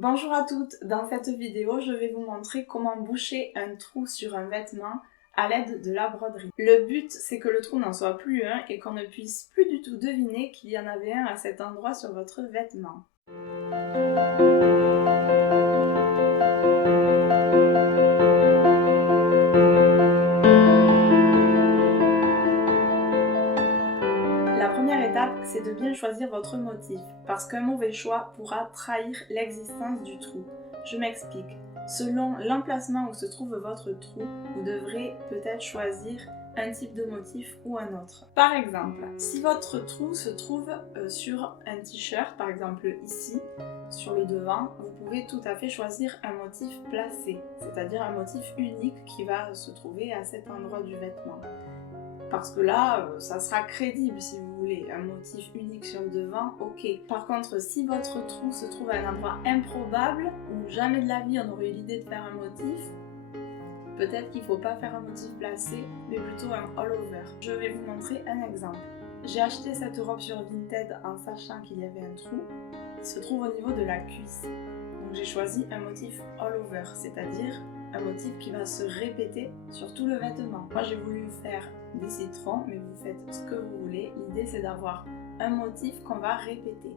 Bonjour à toutes, dans cette vidéo je vais vous montrer comment boucher un trou sur un vêtement à l'aide de la broderie. Le but c'est que le trou n'en soit plus un et qu'on ne puisse plus du tout deviner qu'il y en avait un à cet endroit sur votre vêtement. La première étape, c'est de bien choisir votre motif, parce qu'un mauvais choix pourra trahir l'existence du trou. Je m'explique. Selon l'emplacement où se trouve votre trou, vous devrez peut-être choisir un type de motif ou un autre. Par exemple, si votre trou se trouve sur un t-shirt, par exemple ici, sur le devant, vous pouvez tout à fait choisir un motif placé, c'est-à-dire un motif unique qui va se trouver à cet endroit du vêtement. Parce que là, ça sera crédible si vous voulez, un motif unique sur le devant, ok. Par contre, si votre trou se trouve à un endroit improbable, où jamais de la vie on aurait eu l'idée de faire un motif, peut-être qu'il ne faut pas faire un motif placé, mais plutôt un all-over. Je vais vous montrer un exemple. J'ai acheté cette robe sur Vinted en sachant qu'il y avait un trou qui se trouve au niveau de la cuisse. Donc j'ai choisi un motif all-over, c'est-à-dire un motif qui va se répéter sur tout le vêtement. Moi j'ai voulu faire des citrons, mais vous faites ce que vous voulez. L'idée c'est d'avoir un motif qu'on va répéter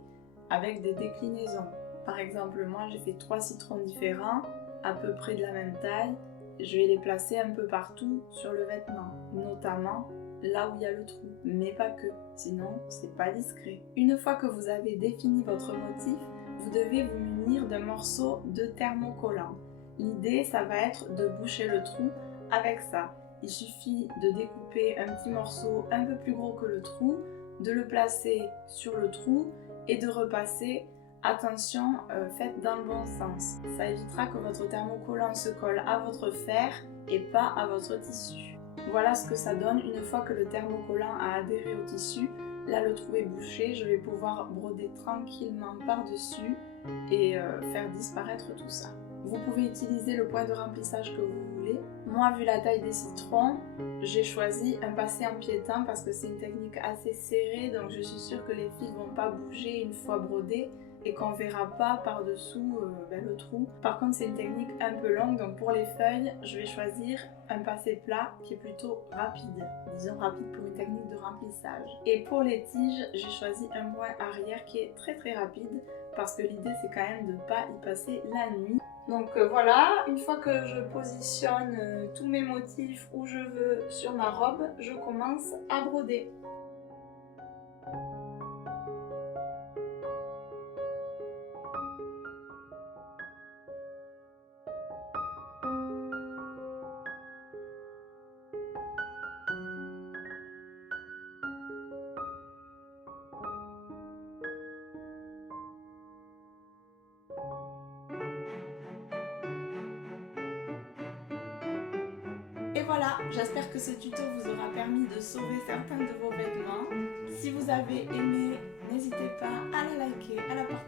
avec des déclinaisons. Par exemple, moi j'ai fait 3 citrons différents, à peu près de la même taille. Je vais les placer un peu partout sur le vêtement, notamment là où il y a le trou, mais pas que, sinon c'est pas discret. Une fois que vous avez défini votre motif, vous devez vous munir d'un morceau de thermocollant. L'idée, ça va être de boucher le trou avec ça. Il suffit de découper un petit morceau un peu plus gros que le trou, de le placer sur le trou et de repasser. Attention, faites dans le bon sens. Ça évitera que votre thermocollant se colle à votre fer et pas à votre tissu. Voilà ce que ça donne une fois que le thermocollant a adhéré au tissu. Là, le trou est bouché, je vais pouvoir broder tranquillement par-dessus et faire disparaître tout ça. Vous pouvez utiliser le point de remplissage que vous voulez. Moi, vu la taille des citrons, j'ai choisi un passé en piétin parce que c'est une technique assez serrée, donc je suis sûre que les fils ne vont pas bouger une fois brodés et qu'on ne verra pas par-dessous le trou. Par contre, c'est une technique un peu longue, donc pour les feuilles, je vais choisir un passé plat qui est plutôt rapide. Disons rapide pour une technique de remplissage. Et pour les tiges, j'ai choisi un point arrière qui est très rapide parce que l'idée c'est quand même de ne pas y passer la nuit. Donc voilà, une fois que je positionne tous mes motifs où je veux sur ma robe, je commence à broder. Et voilà, j'espère que ce tuto vous aura permis de sauver certains de vos vêtements. Si vous avez aimé, n'hésitez pas à la liker, à la partager.